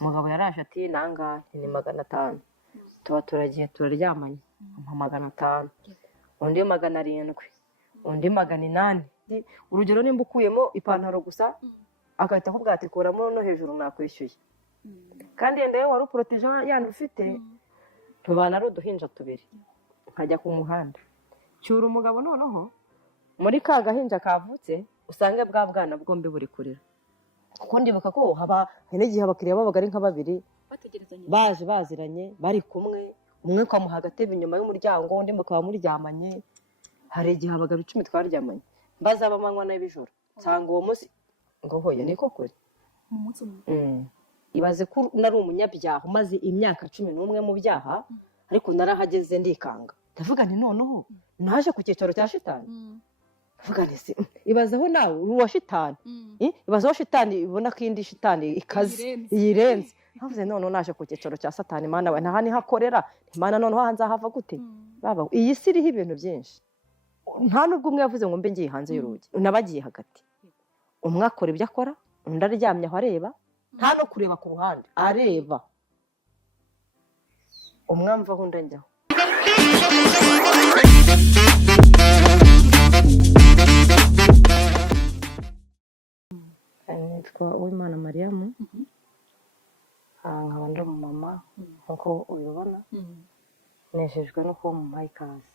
umugabo yaraje ati nangahe ni 500, tuba turagiye turaryamanye ampa 500, undi 700, undi 800. Urugero nimba ukuyemo ipantaro gusa agahita akubwira ati kuramo no hejuru nakwishyuye, kandi yenda wari uporoteje yandi ufite tubana ari uduhinja tubiri, nkajya ku muhanda cyura umugabo, noneho muri ka gahinja kavutse usange bwa bwana bwombi buri kurira, kuko ndibuka ko haba n'igihe abakiriya babaga ari nka 2 baje baziranye bari kumwe, umwe ukamuha agatebe inyuma y'umuryango undi mukaba muryamanye. Hari igihe abagabo 10 twaryamanye bazaba amanywa n'ibijoro cyangwa uwo munsi ngo hoya niko kuri umunsi umwe. Ibaze ko nari umunyabyaha umaze imyaka 11 mu byaha, ariko narahageze ndikanga ndavuga nti noneho naje ku cyicaro cya shitani. Vuga nti ibaze aho nawe uwa shitani, ibaze aho shitani ibona ko indi shitani ikaze yirenze. Havuze noneho naje ku cyicaro cya satani, Mana we ntahani hakorera, Imana noneho hanze hava gute baba. Iyi si iriho ibintu byinshi, nta nubwo umwe yavuze ngo mbe ngiye hanze y'urugi, nabagiye hagati. Umwe akora ibyo akora, undi aryamye aho areba, nta no kureba ku ruhande areba. Umwe amva aho undi ajyaho. Nitwa Uwimana Mariam, nkaba ndi umumama nk'uko ubibona, nejejwe no kuba mu ikaze.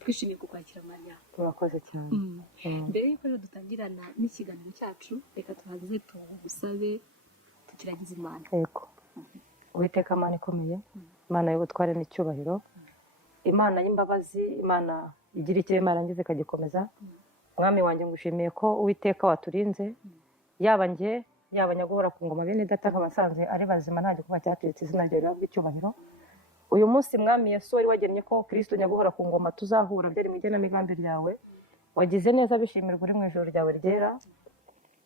Twishimiye kukwakira Mariam. Murakoze cyane. Mbere y'uko rero dutangirana n'ikiganiro cyacu, reka tuhaze tugusabe tukiragize Imana. Yego. Uwiteka Imana ikomeye, Imana y'ubutware n'icyubahiro, Imana y'imbabazi, Imana igira ikirema yarangiza ikagikomeza. Mwami wanjye ngushimiye ko Uwiteka waturinze, yaba njye yaba nyagora ku ngoma bene data nk'abasanze ari bazima nta gikuba cyatetse izina ryawe rihabwe icyubahiro. Uyu munsi Mwami Yesu wari wagennye ko Kristo nyaguhora ku ngoma tuzahura, byari mu igenamigambi ryawe, wagize neza bishimirwa uri mu ijoro ryawe ryera.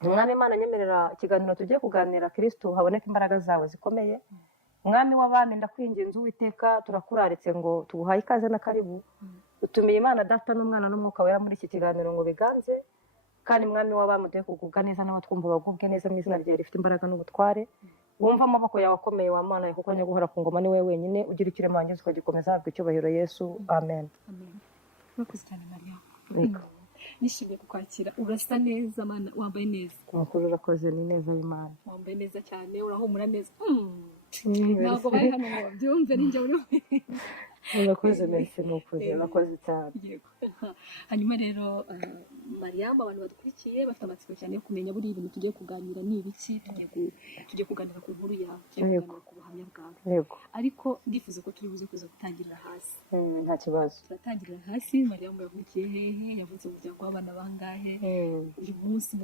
Mwami Imana nyemerera ikiganiro tugiye kuganira Kristo haboneka imbaraga zawe zikomeye. Mwami w'abami ndakwinginze Uwiteka, turakuraritse ngo tuguhaye ikaze na karibu. Utumiye Imana Data n'Umwana n'Umwuka wera muri iki kiganiro ngo biganze, kandi Mwami w'abami ugiye kugubwa neza n'abatwumva bagubwe neza mu izina ryawe rifite imbaraga n'ubutware. Wumva amaboko yawe akomeye wa Mana, kuko nyaguhora ku ngoma ni wowe wenyine, ugira ikirema wangiza ukagikomeza habwa icyubahiro Yesu, amen. Murakoze cyane Mariam. Nishimiye kukwakira, urasa neza Mana, wambaye neza. Mukuru urakoze, ni neza y'Imana. Wambaye neza cyane, urahumura neza. Ntabwo bari hano ngo babyumve ninjye uri. Urakoze merci, nukuze urakoze cyane. Hanyuma rero Mariam, abantu badukurikiye bafite amatsiko cyane yo kumenya buri ibintu tugiye kuganira ni ibiki, tugiye kuganira ku nkuru yawe, tugiye kuganira ku buhamya bwawe. Yego. Ariko ndifuza ko turi buze kuza gutangirira hasi. Nta kibazo. Turatangirira hasi. Mariam yavukiye hehe? Yavutse mu muryango w'abana bangahe? Uyu munsi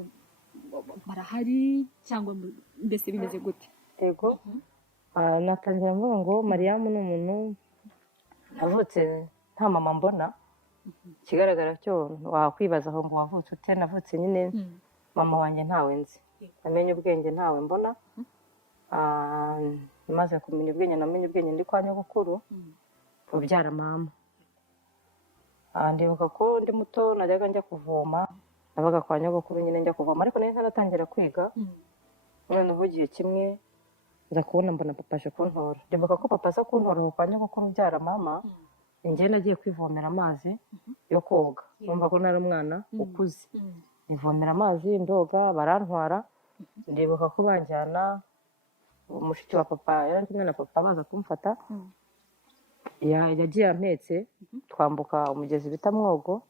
barahari cyangwa mbese bimeze gute? Yego. Natangira mvuga ngo Mariam ni umuntu navutse nta mama mbona. Ikigaragara cyo wakwibaza aho ngo wavutse ute. Navutse nyine mama wanjye ntawe nzi, namenye ubwenge ntawe mbona. Maze kumenya ubwenge namenye ubwenge ndi kwa nyogokuru ubyara mama. Ndibuka ko ndi muto najyaga njya kuvoma, nabaga kwa nyogokuru nyine njya kuvoma, ariko nari ntaratangira kwiga. Noneho igihe kimwe nza kubona mbona papa aje kuntora. Ndibuka ko papa aza kuntora kwa nyogokuru ubyara mama, njye nagiye kwivomera amazi yo koga. Numva ko nari umwana ukuze, nivomera amazi ndoga, barantwara. Ndibuka ko banjyana, umushiki wa papa yari kumwe na papa baza kumfata, yagiye ampetse, twambuka umugezi bita Mwogo,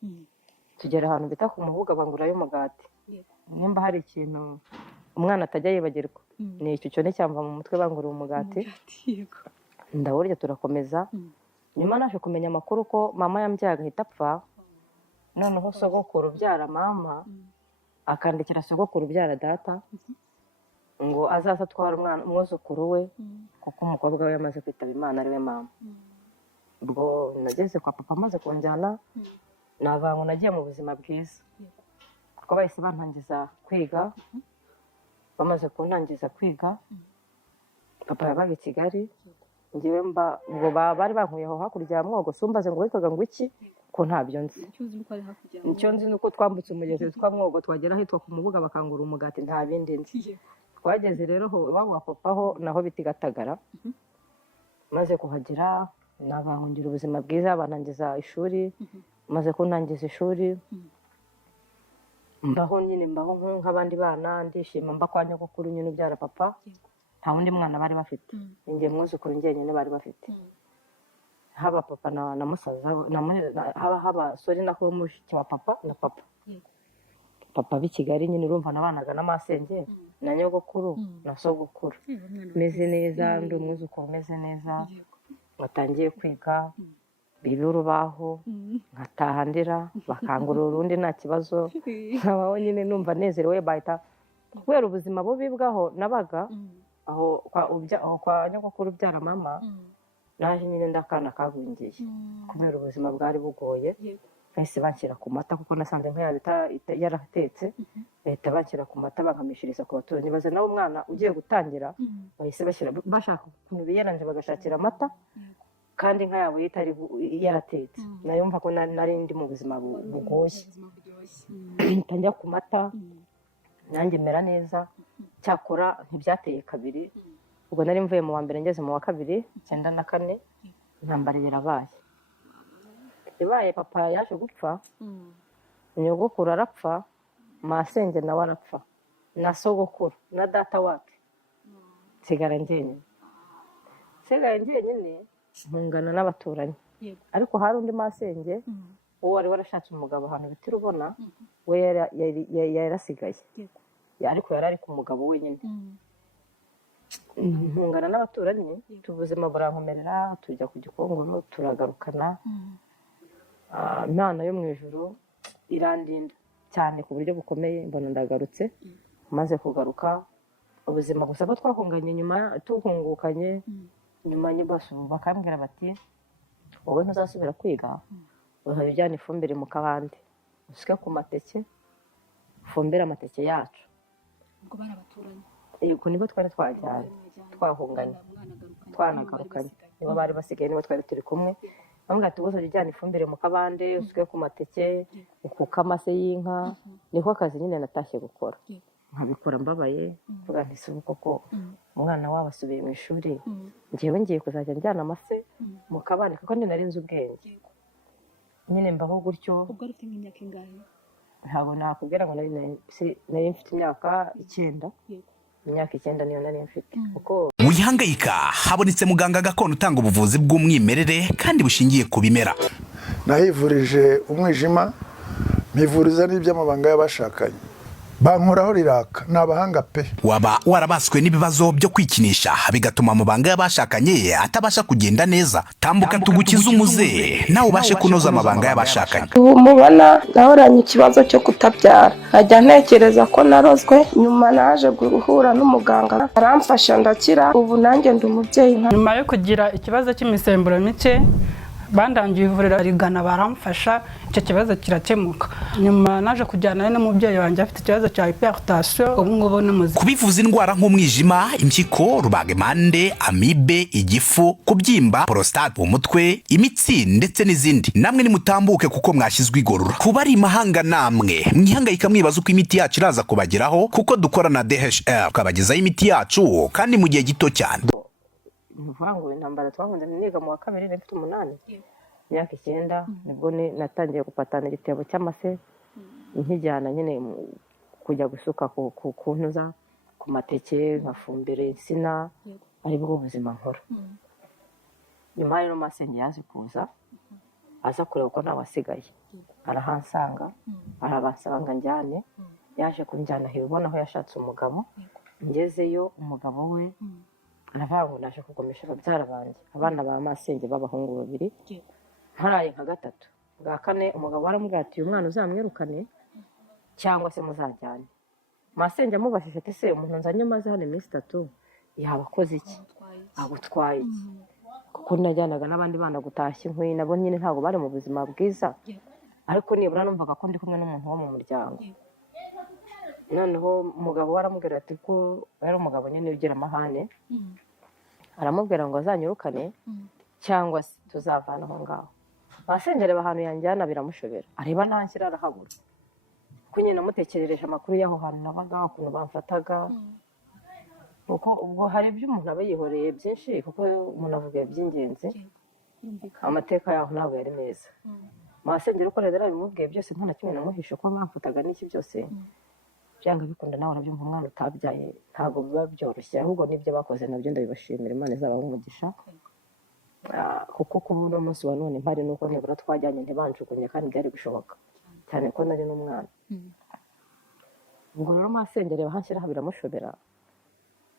tugera ahantu bita ku Mubuga bangurayo umugati. Nimba hari ikintu umwana atajya yibagirwa ni icyo cyone cyamva mu mutwe, banguriye umugati ndawurya turakomeza. Nyuma naje kumenya amakuru ko mama yambyaye agahita apfa. Noneho sogokuru ubyara mama akandikira sogokuru ubyara data ngo azaza atwara umwuzukuru we, kuko umukobwa we yamaze kwitaba Imana ari we mama. Ubwo nageze kwa papa amaze kunjyana, navuga ngo nagiye mu buzima bwiza, kuko bahise bantangiza kwiga. Bamaze kuntangiza kwiga, papa yabaga i Kigali, ngewe ngo bari bankuye aho hakurya ya Mwogo. Sumbaze ngo witwaga ngo iki, ko ntabyo nzi. Icyo nzi ni uko twambutse umugezi witwa Mwogo, twagera ahitwa ku Mubuga bakangura umugati, nta bindi nzi. twageze rero ho iwabo wa papa ho naho biti Gatagara, maze kuhagera nabahungira ubuzima bwiza, banangiza ishuri, maze kunangiza ishuri mbaho nk'abandi bana, ndishima mba kwa nyogokuru nyine ubyara papa, nta wundi mwana bari bafite, ninjye mwuzukuru njyenyine bari bafite, haba papa na musaza haba sori nako mushiki wa papa na papa b'i Kigali nyine urumva nabanaga n'amasenge na nyogokuru na sogokuru, meze neza, ndi umwuzukuru meze neza, batangiye kwiga biba urubaho nkataha ndira bakangurura urundi nta kibazo, nkabaho nyine numva nezerewe, bahita kubera ubuzima bubi bwaho nabaga aho kwa nyogokuru ubyara mama, naje nyine ndakana kagwingiye kubera ubuzima bwari bugoye, bahise banshyira ku mata kuko nasanze nk'ayabo yaratetse, bahita banshyira ku mata bakamishiriza ku baturanyi, baza nawe umwana ugiye gutangira bahise bashaka ukuntu biyaranje bagashakira amata kandi nk'ayabo itari yaratetse, nayo mva ko nari ndi mu buzima bugoye, njya ku mata nanjye mera neza, cyakora ntibyateye kabiri, ubwo nari mvuye mu wa mbere ngeze mu wa kabiri 94 intambara irabaye, ibaye papa yaje gupfa, nyogokuru arapfa, masenge nawe arapfa, na sogokuru na data wacu, nsigara njyenyine mpungana n'abaturanyi, ariko hari undi masenge uwo wari warashatse umugabo ahantu bitira ubona, we yarasigaye, ariko yari ari ku mugabo wenyine, mpungana n'abaturanyi, ubuzima burankomerera, tujya ku Gikongoro turagarukana, Imana yo mu ijuru irandinda cyane ku buryo bukomeye, mbona ndagarutse, maze kugaruka ubuzima gusa ko twahunganye nyuma tuhungukanye, nyuma bakambwira bati wowe ntuzasubira kwiga, uzajya ifumbire mu kabande usike ku mateke, ufumbire amateke yacu, ubwo barabaturanyi yego nibo twari twajyanye twahunganye twanagarukanye, nibo bari basigaye, nibo twari turi kumwe, bambwira ati uzajya ujyana ifumbire mu kabande usike ku mateke, ukuka amase y'inka, niko kazi nyine natashye gukora, nkabikora mbabaye, kuvuga nti si koko umwana wabo asubiye mu ishuri, njyewe ngiye kuzajya njyana amase mu kabande kuko ndi nari nzi ubwenge, nyine mbaho gutyo. ubwo ari ufite nk'imyaka ingahe? Ntabwo nakubwira ngo nari mfite imyaka 9, imyaka 9 niyo nari mfite, kuko wihangayika habonetse muganga gakondo utanga ubuvuzi bw'umwimerere kandi bushingiye ku bimera. Nahivurije umwijima, mpivuriza n'iby'amabanga y'abashakanye, bankoraho riraka, ni abahanga pe. Waba warabaswe n'ibibazo byo kwikinisha bigatuma amabanga y'abashakanye atabasha kugenda neza, tambuka tugukize umuze nawe ubashe kunoza amabanga y'abashakanye. Ubu mubona nahoranye ikibazo cyo kutabyara, nkajya ntekereza ko narozwe, nyuma naje guhura n'umuganga aramfasha ndakira, ubu nanjye ndi umubyeyi. Nyuma yo kugira ikibazo cy'imisemburo mike bandangiye ivuriro rigana baramfasha, icyo kibazo kirakemuka. Nyuma naje kujyana n'umubyeyi wanjye afite ikibazo cya hypertension, ubu ngubu n'umuzi. Kubivuza indwara nk'umwijima, impyiko, rubagimpande, amibe, igifu, kubyimba, prostate, umutwe, imitsi ndetse n'izindi, namwe nimutambuke kuko mwashyizwe igorora. Kuba ari imahanga namwe mwihangayika mwibaza uko imiti yacu iraza kubageraho, kuko dukora na DHL tukabagezaho imiti yacu kandi mu gihe gito cyane. ngo intambara twahunze niga mu wa kabiri, mfite 8, imyaka 9 nibwo natangiye gupatana igitebo cy'amase, nkijyana nyine kujya gusuka ku ntuza ku mateke, nkafumbire insina, ari bwo buzima nkora. Nyuma rero masenge yaje kuza, aza kureba ko ntawasigaye, arahansanga, arabasanga njyane, yaje kunjyana ubona aho yashatse umugabo, ngezeyo umugabo we navangu naje kugomesha babyara banjye, abana ba masenge b'abahungu 2, ntaraye nka 3, bwa 4 umugabo waramubwira ati uyu mwana uzamwirukane cyangwa se muzajyane. Masenge amubashije ati se umuntu nzanye maze hano iminsi 3 yabakoze iki, agutwaye iki, kuko najyanaga n'abandi bana gutashya inkwi, nabo nyine ntago bari mu buzima bwiza, ariko nibura numvaga ko ndi kumwe n'umuntu wo mu muryango. Noneho umugabo waramubwira ati ko yari umugabo nyine ugira amahane, aramubwira ngo azanyirukane cyangwa se tuzavana aho ngaho. Masenge areba ahantu yanjyana biramushobera, areba nanshyira arahabura, kuko nyine namutekerereje amakuru y'aho hantu nabaga, ukuntu bamfataga, kuko ubwo hari ibyo umuntu aba yihoreye byinshi kuko umuntu avuga iby'ingenzi amateka yaho ntabwo yari meza masengero uko rero bimubwiye byose nta na kimwe namuhishe ko mwamfutaga n'iki byose byanga bikunda nawe urabyumva umwana utabyaye ntabwo biba byoroshye ahubwo n'ibyo bakoze nabyo ndabibashimira Imana izabaha umugisha kuko kuba uno munsi wa none mpari nuko nibura twajyanye ntibanjugunye kandi byari gushoboka cyane ko nari n'umwana ubwo rero masengero bahanshyiraho biramushobera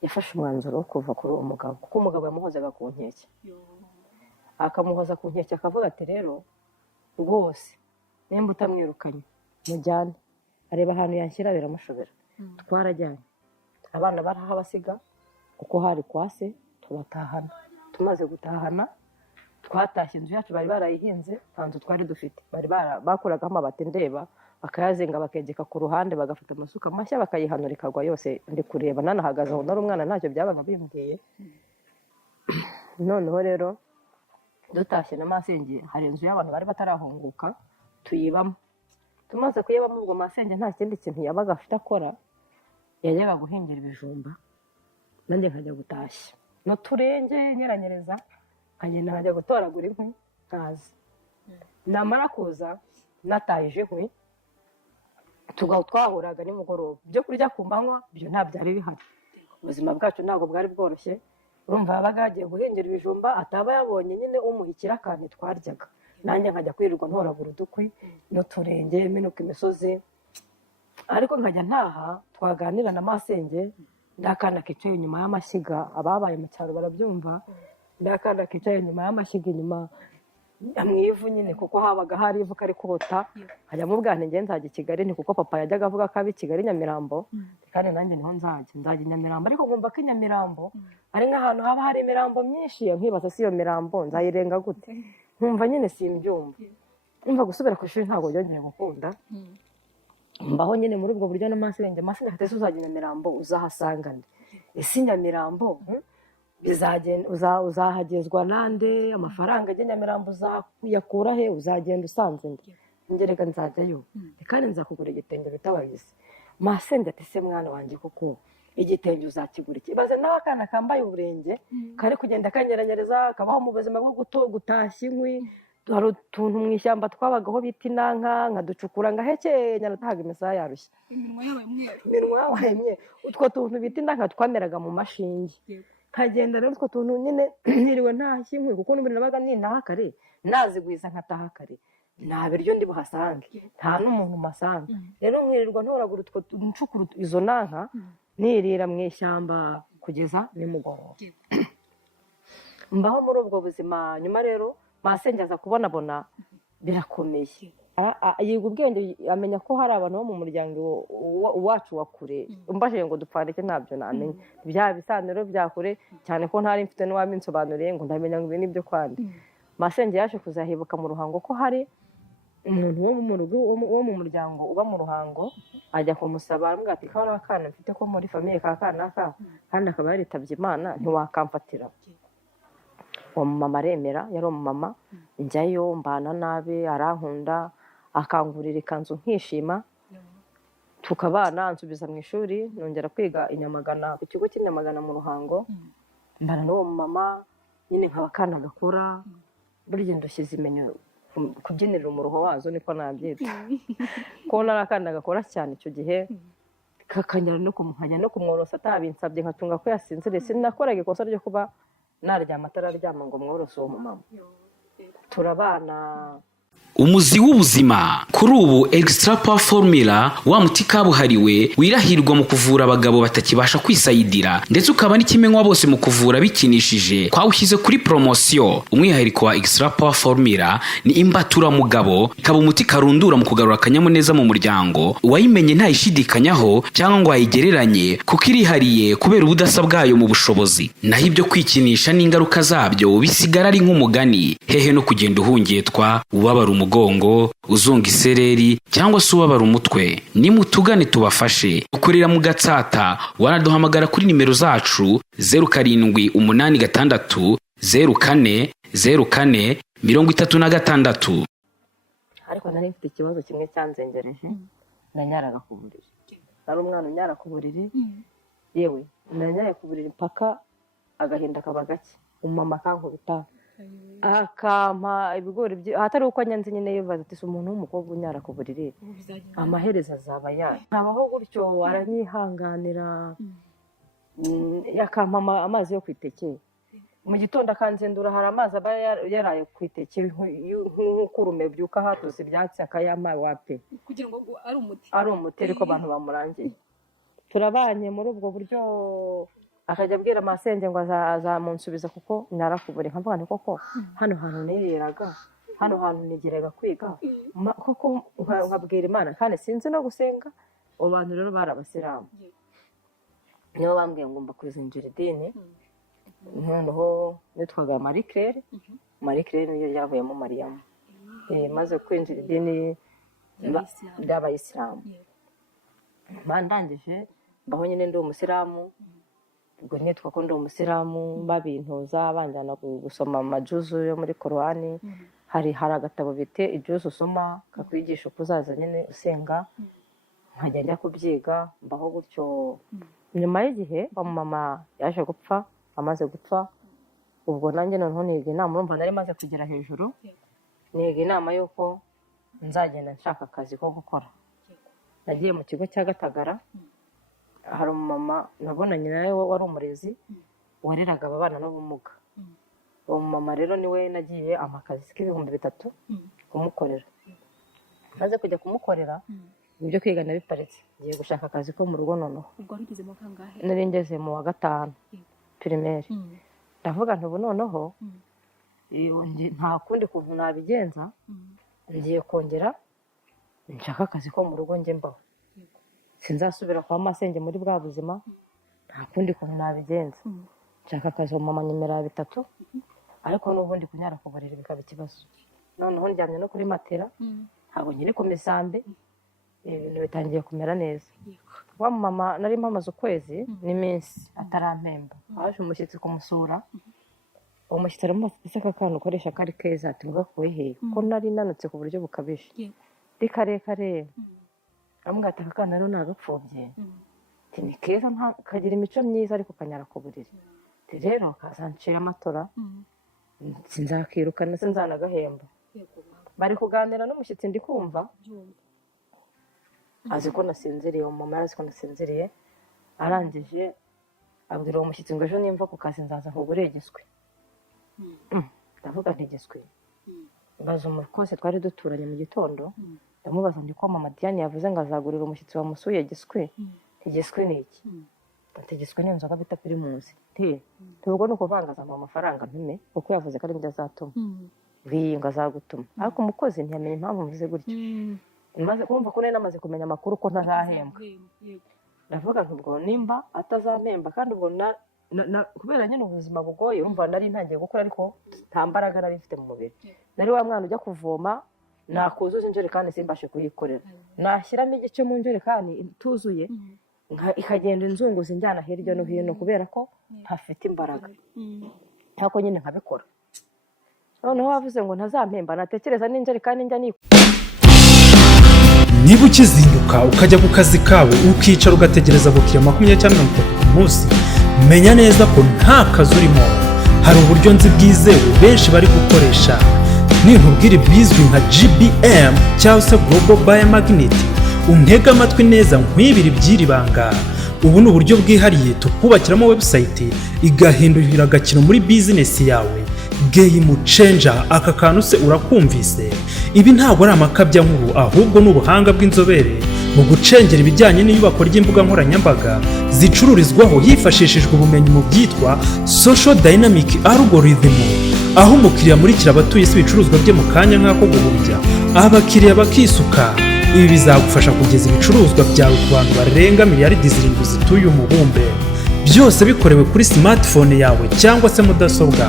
yafashe umwanzuro wo kuva kuri uwo mugabo kuko umugabo yamuhozaga ku nkeke akamuhoza ku nkeke akavuga ati rero rwose nimba utamwirukanye mujyane areba ahantu yanshyira biramushobera twarajyanye abana barahabasiga kuko hari kwa se tubatahana tumaze gutahana twatashye inzu yacu bari barayihinze nta nzu twari dufite bakuragaho amabati ndeba bakayazinga bakegeka ku ruhande bagafata amasuka mashya bakayihanura ikagwa yose ndi kureba nanahagaze aho nari umwana ntacyo byabaga bimbwiye noneho rero dutashye na masenge hari inzu y'abantu bari batarahunguka tuyibamo tumaze kuyibamo ubwo masenge nta kindi kintu yabaga afite akora yajyaga guhingira ibijumba nanjye nkajya gutashya n'uturenge nyeranyereza nkagenda nkajya gutoragura inkwi nkaza namara kuza natahije inkwi twahuraga nimugoroba ibyo kurya ku manywa byo nta byari bihari ubuzima bwacu ntabwo bwari bworoshye urumva yabaga yagiye guhingira ibijumba ataba yabonye nyine umuhikira akantu twaryaga nanjye nkajya kwirirwa ntoragura udukwi n'uturenge minuka imisozi ariko nkajya ntaha twaganira na masenge ndakana kicaye inyuma y'amashyiga ababaye mu cyaro barabyumva ndakana kicaye inyuma y'amashyiga inyuma mu ivu nyine kuko habaga hari ivu kari kubota nkajya mubwira nti nzajya i Kigali ni kuko papa yajyaga avuga ko abi i Kigali Nyamirambo kandi nanjye niho nzajya i Nyamirambo ariko nkumva ko i Nyamirambo ari nk'ahantu haba hari imirambo myinshi nkibaza si iyo mirambo nzayirenga gute nkumva nyine simbyumva umva gusubira ku ishuri ntabwo byongeye gukunda mbaho nyine muri ubwo buryo n'amasenge afite uzajya i Nyamirambo uzahasanga nde ese Nyamirambo uzahagezwa nande amafaranga ajya Nyamirambo uzakura he uzagenda usanze nde ngereka nzajyayo kandi nzakugura igitenge bitabagize masenge ati se mwana wanjye kuko igitenge uzakigura iki baze nawe akana kambaye uburenge kari kugenda kanyeranyereza kabaho mu buzima bwo gutashya inkwi hari utuntu mu ishyamba twabagaho bita inanka nkaducukura ngahekenya natahaga imisaya yarushye iminwa yabaye myeru utwo tuntu bita inanka twameraga mu mashinge nkagenda rero utwo tuntu nyine niriwe ntashya inkwi kuko n'ubundi nabaga nintaha kare nazigwiza nkataha kare nta biryo ndi buhasange nta n'umuntu masanga rero nkirirwa ntoragura utwo ncukura izo nanka nirira mu ishyamba kugeza nimugoroba mbaho muri ubwo buzima nyuma rero masenge aza kubonabona birakomeye yiga ubwenge amenya ko hari abantu bo mu muryango wacu wa kure mbashije ngo dupfanike ntabyo namenya bya bisaniro bya kure cyane ko ntari mfite n'uwabinsobanuriye ngo ndamenya ngo ibi nibyo kwandi masenge yaje kuzahibuka mu Ruhango ko hari umuntu wo mu muryango uba mu Ruhango ajya kumusaba aramubwira ati kabona akana mfite ko muri famiye ka kanaka kandi akaba yaritabye Imana ntiwakamfatira uwo mama aremera yari umumama njyayo mbana nabi arankunda akangurira ikanzu nkishima tukabana nsubiza mu ishuri nongera kwiga i Nyamagana ku kigo cy'Inyamagana mu Ruhango mbana n'uwo mama nyine nkaba akana gakora burya ndushyize imenyo kubyinirira umuruho wazo niko nabyita ko nari akana gakora cyane icyo gihe kakanyara no kumuhanya no kumworosa atabinsabye nkatunga ko yasinziriye sinakoraga ikosa ryo kuba naryama atararyama ngo mworosa uwo mama turabana umuzi w'ubuzima kuri ubu extra power formula wa muti kabuhariwe wirahirwa mu kuvura abagabo batakibasha kwisayidira ndetse ukaba n'ikimenywa bose mu kuvura bikinishije twawushyize kuri promotion umwihariko wa extra power formula ni imbatura mugabo ikaba umuti karundura mu kugarura akanyamuneza mu muryango wayimenye ntayishidikanyaho cyangwa ngo ayigereranye kuko irihariye kubera ubudasa bwayo mu bushobozi naho ibyo kwikinisha n'ingaruka zabyo bisigara ari nk'umugani hehe no kugenda uhungetwa ubabara umugongo uzunga isereri cyangwa se ubabara umutwe nimutugane tubafashe ukorera mu Gatsata wanaduhamagara kuri nimero zacu 0786 04 04 36 ariko nari mfite ikibazo kimwe cyanzengereje nanyaraga ku buriri nari umwana unyara ku buriri yewe nanyaye ku buriri mpaka agahinda kaba gake, umumama akankubita akampa ibigori ahatari uko nyanze nyine yibaza ati umuntu w'umukobwa unyara ku buriri amaherezo azaba yayo, nkabaho gutyo aranyihanganira, yakampa amazi yo kwitekeye mu gitondo akanzindura, hari amazi aba yaraye ku iteke nk'uko urume byuka hatose ibyatsi akayama wape kugira ngo ari umuti ariko abantu bamurangiye. Turabanye muri ubwo buryo, akajya abwira masenge ngo azamunsubiza kuko narakubure, nkavuga nti koko hano hantu nireraga, hano hantu nigeraga kwiga koko, nkabwira Imana kandi sinzi no gusenga. Abo bantu rero bari abasilamu, nibo bambwiye ngo ngomba kuzinjira idini. Noneho nitwaga Marie Claire, Marie Claire niyo ryavuyemo Mariyamu. Maze kwinjira idini ry'abayisilamu, ndangije mbaho nyine ndi umusilamu. Ubwo nitwa ko ndi umusilamu, babintoza banjyana gusoma amajuzu yo muri Korani. Hari agatabo bite ijuzu usoma kakwigisha uko uzaza nyine usenga, nkajya njya kubyiga, mbaho gutyo. Nyuma y'igihe mama yaje gupfa, amaze gupfa ubwo nanjye noneho niga inama, urumva nari maze kugera hejuru, niga inama y'uko nzagenda nshaka akazi ko gukora. Nagiye mu kigo cya Gatagara, hari umumama nabonanye nawe wari umurezi wareraga abana n'ubumuga. Uwo mumama rero niwe nagiye amakazi k'ibihumbi 3 kumukorera. Maze kujya kumukorera ibyo kwiga nabiparitse, ngiye gushaka akazi ko mu rugo. Noneho ubwo rigezemo kangahe? nari ngeze mu wa 5 primaire. Ndavuga nti ubu noneho nta kundi kuntu nabigenza, ngiye kongera nshaka akazi ko mu rugo njye mbaho, sinzasubira kwa masenge muri bwa buzima, nta kundi kuntu nabigenza. Nshaka akazi mama nyemera 3, ariko n'ubundi kunyara ku buriri bikaba ikibazo. Noneho njyamye no kuri matera, ntabwo nkiri ku misambi, ibintu bitangiye kumera neza. Wa mama nari mpamaze ukwezi n'iminsi atarampemba, haje umushyitsi kumusura. Uwo mushyitsi aramubaza ati aka kana ukoresha kari keza, ati ngakuye he? Ko nari nanutse ku buryo bukabije, ndi karekare. Amubwira ati aka kana rero nagapfobye, ati ni keza kagira imico myiza ariko kanyara ku buriri, ati rero kazancira amatora sinzakirukana sinzanagahemba. Bari kuganira n'umushyitsi ndi kumva, azi ko nasinziriye. Uwo mama arazi ko nasinziriye, arangije abwira uwo mushyitsi ngo ejo nimva ku kazi nzaza kugura igiswi. Ndavuga ntigiswi, mbaza umukozi twari duturanye mu gitondo, ndamubaza ndi ko mama Diane yavuze ngo azagurira umushyitsi wamusuye giswi. Igiswi ni iki? Ati igiswi ni inzoga bita Primus. Ubwo ni ukuvangaza amafaranga mpime kuko yavuze ko ari ibyo azatuma, ngo azagutuma. Ariko umukozi ntiyamenye impamvu mvuze gutyo. Maze kumva ko namaze kumenya amakuru ko ntazahembwa, ndavuga nti ubwo nimba atazampemba, kandi ubwo kubera nyine ubuzima bugoye, umva nari ntangiye gukora ariko nta mbaraga nari mfite mu mubiri. Nari wa mwana ujya kuvoma nakuzuza injerekani simbashe kuyikorera, nashyiramo igice mu njerekani ituzuye ikagenda inzunguza injyana hirya no hino kubera ko ntafite imbaraga, ntako nyine nkabikora. Noneho wavuze ngo ntazampemba, natekereza n'injerekani njya niba ukizinduka ukajya ku kazi kawe ukicara ugategereza abakiriya 20 cyangwa 30 ku munsi, menya neza ko nta kazi urimo. Hari uburyo nzi bwizewe benshi bari gukoresha, ninkubwira bizwi nka GBM cyangwa se Global Biomagnet, untega amatwi neza nkwibira iby'iri banga. Ubu ni uburyo bwihariye tukubakiramo website igahindurira agakino muri business yawe. Game changer, aka kantu se urakumvise? Ibi ntabwo ari amakabya nkuru, ahubwo ni ubuhanga bw'inzobere mu gucengera ibijyanye n'iyubako ry'imbuga nkoranyambaga zicururizwaho hifashishijwe ubumenyi mu byitwa social dynamic algorithm, aho umukiriya amurikira abatuye isi ibicuruzwa bye mu kanya nk'ako guhumbya, abakiriya bakisuka. Ibi bizagufasha kugeza ibicuruzwa byawe ku bantu barenga miliyaridi 7 zituye umubumbe, byose bikorewe kuri smartphone yawe cyangwa se mudasobwa.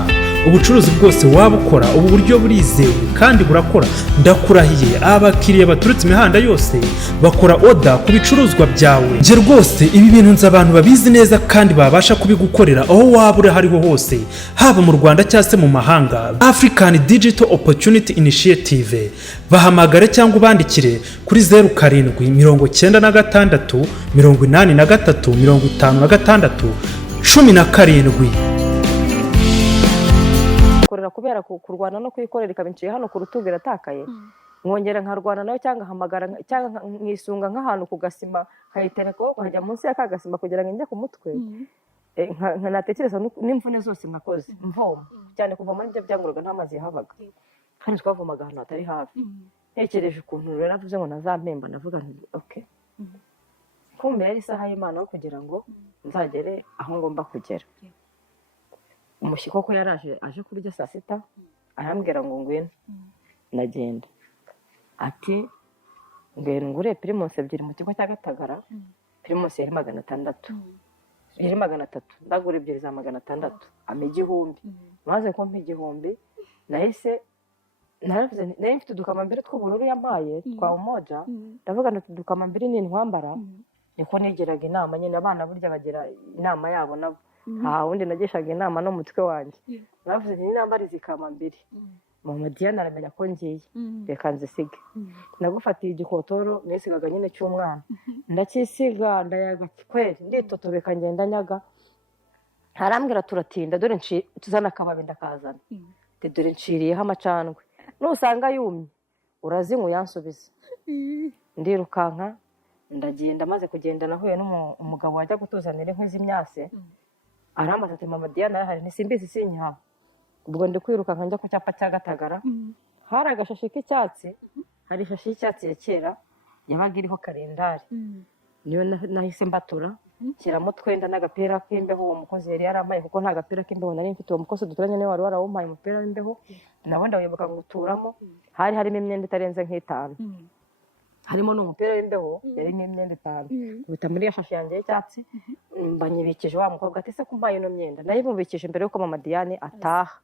ubucuruzi bwose waba ukora ubu buryo burizewe kandi burakora. Ndakurahiye abakiriya baturutse imihanda yose bakora oda ku bicuruzwa byawe. Nje rwose ibi bintu nzi abantu babizi neza kandi babasha kubigukorera aho waba uri hariho hose, haba mu Rwanda cyangwa se mu mahanga. African Digital Opportunity Initiative, bahamagare cyangwa ubandikire kuri 0796 83 56 17. korera kubera kurwana no kuyikorera ikabinciye hano ku rutugu iratakaye, mwongera nkarwana nayo cyangwa hamagara cyangwa nkisunga nk'ahantu ku gasima nkayiterekaho nkajya munsi ya ka gasima kugira ngo njye ku mutwe, nkanatekereza n'imvune zose nakoze mvoma cyane kuva muri ibyo byanguraga nta mazi yahabaga kandi twavomaga ahantu hatari hafi. Ntekereje ukuntu rero navuze ngo nazampemba, navuga nti okay, kumbe yari isaha y'Imana kugira ngo nzagere aho ngomba kugera. Umushyiko ko yaraje aje kurya saa sita arambwira ngo ngwino, nagenda ati ngwino ngure Primus ebyiri mu kigo cya Gatagara. Primus yari 600, yari 300, ndagura ebyiri za 600 amigihumbi. Maze ko mpigihumbi nahise naravuze nari mfite udukamambiri tw'ubururu yampaye twa umoja, ndavuga nti udukamambiri ni ntwambara. Niko nigeraga inama nyine, abana burya bagira inama yabo nabo, wundi nageshaga inama no mutwe wanjye. Navuze nti nambara izikamambiri, mama Diana aramenya ko ngiye, reka nzisige. Nagufatiye igikotoro nisigaga nyine cy'umwana, ndakisiga ndayaga kweri nditotobeka ngenda nyaga. Harambwira turatinda, dore tuzana akababi ndakazana, dore nciriyeho amacandwe, nusanga yumye urazinywa yansubiza. Ndirukanka ndagenda, maze kugenda nahuye n'umugabo wajya gutuzanira inkwi z'imyase. Arambaza ati mama Diana hari nisimbizi sinyaba. Ubwo ndi kwirukanka njya ku cyapa cya Gatagara, hari agashashi k'icyatsi, hari ishashi y'icyatsi ya kera yabaga iriho kalendari, niyo nahise mbatura nshyiramo twenda n'agapira k'imbeho. Uwo mukozi yari yaramaye kuko nta gapira k'imbeho nari mfite. Uwo mukozi duturanye niwe wari warawumpaye umupira w'imbeho, nawe ndawibuka nguturamo. Hari harimo imyenda itarenze nk'itanu, harimo n'umupira w'imbeho yari n'imyenda 5. Kubita muri ya shashi yanjye y'icyatsi mbanyibikije wa mukobwa ati se kumpaye ino myenda, nayimubikije mbere yuko mama Diane ataha.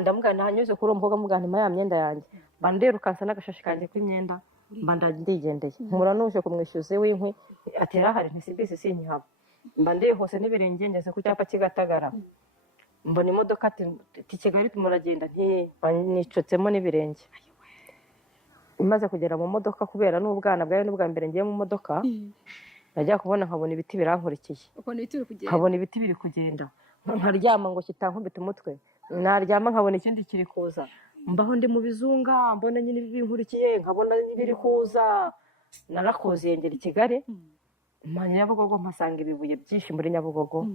Ndamubwira ntanyuze kuri uwo mukobwa, mugana ima ya myenda yanjye, bandirukansa n'agashashi kanjye k'imyenda mba ndigendeye. Nkura nuje kumwishyuza w'inkwi ati yarahari ntisimbizi sinyihaba. Mba ndihose n'ibirenge ngeze ku cyapa cy'Igatagara, mbona imodoka ati Kigali muragenda, nicutsemo n'ibirenge. Imaze kugera mu modoka, kubera n'ubwana bwawe n'ubwa mbere ngiye mu modoka, najya kubona nkabona ibiti birankurikiye, nkabona ibiti biri kugenda, nkaryama ngo kitankubita umutwe, naryama nkabona ikindi kiri kuza, mbaho ndi mu bizunga, mbona nyine binkurikiye, nkabona biri kuza. Narakoze ngera i Kigali, mpanya Nyabugogo mpasanga ibibuye byinshi muri Nyabugogo.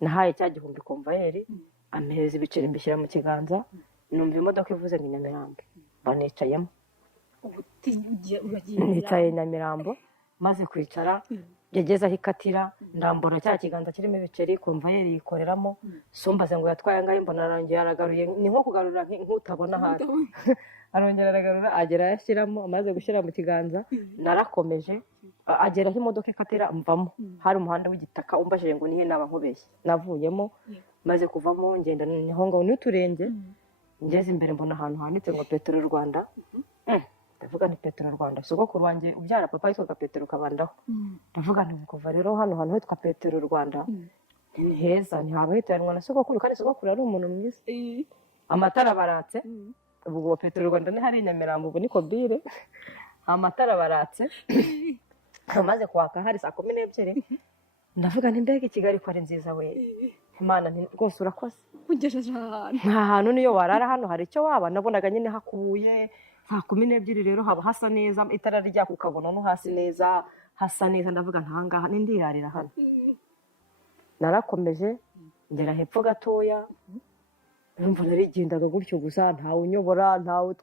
Nahaye cya gihumbi konvayeri, ampereza ibiceri mbishyira mu kiganza, numva imodoka ivuze ngo Nyamirambo, banicayemo. Nicaye Nyamirambo, maze kwicara yageze aho ikatira, ndambura cya kiganza kirimo ibiceri, konvayeri yikoreramo. Sumbaze ngo yatwaye angahe, mbona arangiye aragaruye, ni nko kugarura nk'utabona hasi. Arongera aragarura, agera yashyiramo, amaze gushyira mu kiganza. Narakomeje agera aho imodoka ikatira, mvamo. Hari umuhanda w'igitaka, umbajije ngo nihe naba nkubeshye. Navuyemo, maze kuvamo ngenda niho ngo n'uturenge. Ngeze imbere mbona ahantu handitse ngo Petero Rwanda. Ndavuga ni Petero Rwanda, sogokuru wanjye ubyara papa yitwa Petero Kabandaho. Ndavuga nti kuva rero hano hantu hitwa Petero Rwanda ni heza, ni haba hitiranwa na sogokuru, kandi sogokuru ari umuntu mwiza. Amatara baratse, ubwo Petero Rwanda ni hari Nyamirambo, ubu ni Kobire. Amatara baratse, amaze kwaka hari saa 12. Ndavuga nti mbega Kigali ko ari nziza we, Imana rwose urakoze ugejeje ahantu. Nta hantu niyo warara hano hari icyo waba. Nabonaga nyine hakubuye, saa 12 rero haba hasa neza, itara rya kukabona no hasi neza, hasa neza. Ndavuga ntangaha nindirarira hano. Narakomeje ngera hepfo gatoya, urumva narigendaga gutyo gusa, ntawe unyobora, ntawe.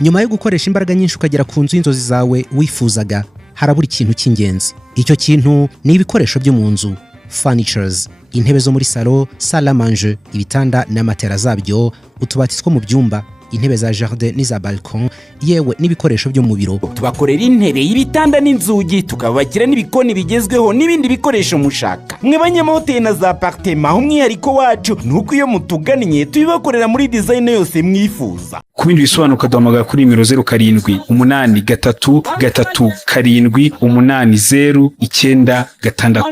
Nyuma yo gukoresha imbaraga nyinshi ukagera ku nzu y'inzozi zawe wifuzaga, harabura ikintu cy'ingenzi. Icyo kintu ni ibikoresho byo mu nzu, furnitures, intebe zo muri salo, salle à manger, ibitanda n'amatera zabyo, utubati two mu byumba, intebe za jardin n'iza balcon yewe n'ibikoresho byo mu biro. Tubakorera intebe, ibitanda n'inzugi, tukabakira n'ibikoni bigezweho n'ibindi bikoresho mushaka. Mwe banyamahoteli na za apartment, umwihariko wacu nuko iyo mutugannye tubibakorera muri design yose mwifuza. Ku bindi bisobanuro kaduhamagara kuri nimero 0783 337 8096.